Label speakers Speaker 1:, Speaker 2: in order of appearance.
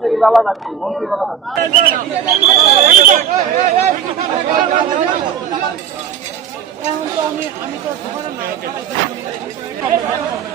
Speaker 1: conseguir dar lá daqui. Vamos ir lá daqui.